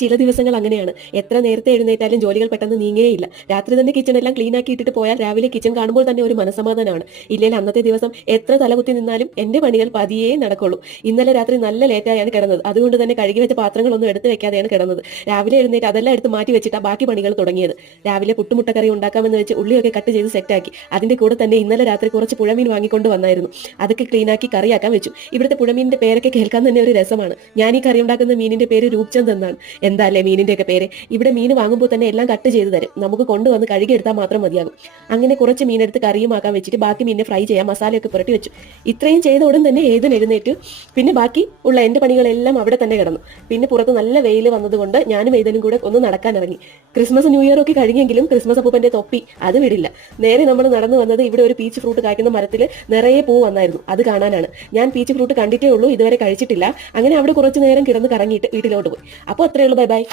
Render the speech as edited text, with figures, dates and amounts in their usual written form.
ചില ദിവസങ്ങൾ അങ്ങനെയാണ്. എത്ര നേരത്തെ എഴുന്നേറ്റാലും ജോലികൾ പെട്ടെന്ന് നീങ്ങേയില്ല. രാത്രി തന്നെ കിച്ചണെല്ലാം ക്ലീൻ ആക്കി ഇട്ടിട്ട് പോയാൽ രാവിലെ കിച്ചൺ കാണുമ്പോൾ തന്നെ ഒരു മനസ്സമാധാനമാണ്. ഇല്ലെങ്കിൽ അന്നത്തെ ദിവസം എത്ര തലകുത്തി നിന്നാലും എന്റെ പണികൾ പതിയേ നടക്കുള്ളൂ. ഇന്നലെ രാത്രി നല്ല ലേറ്റായാണ് കിടന്നത്. അതുകൊണ്ട് തന്നെ കഴുകി വെച്ച പാത്രങ്ങളൊന്നും എടുത്ത് വെക്കാതെയാണ് കിടന്നത്. രാവിലെ എഴുന്നേറ്റ് അതെല്ലാം എടുത്ത് മാറ്റി വെച്ചിട്ടാണ് ബാക്കി പണികൾ തുടങ്ങിയത്. രാവിലെ പുട്ടുമുട്ടക്കറി ഉണ്ടാക്കാമെന്ന് വെച്ച് ഉള്ളിയൊക്കെ കട്ട് ചെയ്ത് സെറ്റാക്കി. അതിന്റെ കൂടെ തന്നെ ഇന്നലെ രാത്രി കുറച്ച് പുഴമീൻ വാങ്ങിക്കൊണ്ട് വന്നായിരുന്നു. അതൊക്കെ ക്ലീനാക്കി കറിയാക്കാൻ വെച്ചു. ഇവിടുത്തെ പുഴമീനിന്റെ പേരൊക്കെ കേൾക്കാൻ തന്നെ ഒരു രസമാണ്. ഞാൻ ഈ കറി ഉണ്ടാക്കുന്ന മീനിന്റെ പേര് രൂപ്ചന്ദ് എന്നാണ്. എന്താല്ലേ മീനിന്റെയൊക്കെ പേര്. ഇവിടെ മീൻ വാങ്ങുമ്പോൾ തന്നെ എല്ലാം കട്ട് ചെയ്ത് തരും. നമുക്ക് കൊണ്ടുവന്ന് കഴുകിയെടുത്താൽ മാത്രം മതിയാകും. അങ്ങനെ കുറച്ച് മീനെടുത്ത് കറിയുമാക്കാൻ വെച്ചിട്ട് ബാക്കി മീനെ ഫ്രൈ ചെയ്യാൻ മസാലയൊക്കെ പുരട്ടി വെച്ചു. ഇത്രയും ചെയ്ത ഉടൻ തന്നെ ഏതും എഴുന്നേറ്റു. പിന്നെ ബാക്കി ഉള്ള എന്റെ പണികളെല്ലാം അവിടെ തന്നെ കിടന്നു. പിന്നെ പുറത്ത് നല്ല വെയിൽ വന്നതുകൊണ്ട് ഞാനും ഏതെങ്കിലും കൂടെ ഒന്ന് നടക്കാൻ ഇറങ്ങി. ക്രിസ്മസ് ന്യൂ ഇയർ ഒക്കെ കഴിഞ്ഞെങ്കിലും ക്രിസ്മസ് അപ്പൂപ്പന്റെ തൊപ്പി അത് വിടില്ല. നേരെ നമ്മൾ നടന്നു വന്നത് ഇവിടെ ഒരു പീച്ച് ഫ്രൂട്ട് കായ്ക്കുന്ന മരത്തിൽ നിറയെ പൂ വന്നായിരുന്നു. അത് കാണാനാണ്. ഞാൻ പീച്ച് ഫ്രൂട്ട് കണ്ടിട്ടേ ഉള്ളൂ, ഇതുവരെ കഴിച്ചിട്ടില്ല. അങ്ങനെ അവിടെ കുറച്ച് നേരം കിടന്ന് കറങ്ങിയിട്ട് വീട്ടിലോട്ട് പോയി. അപ്പോൾ അത്രയേ ഉള്ളൂ. Bye bye.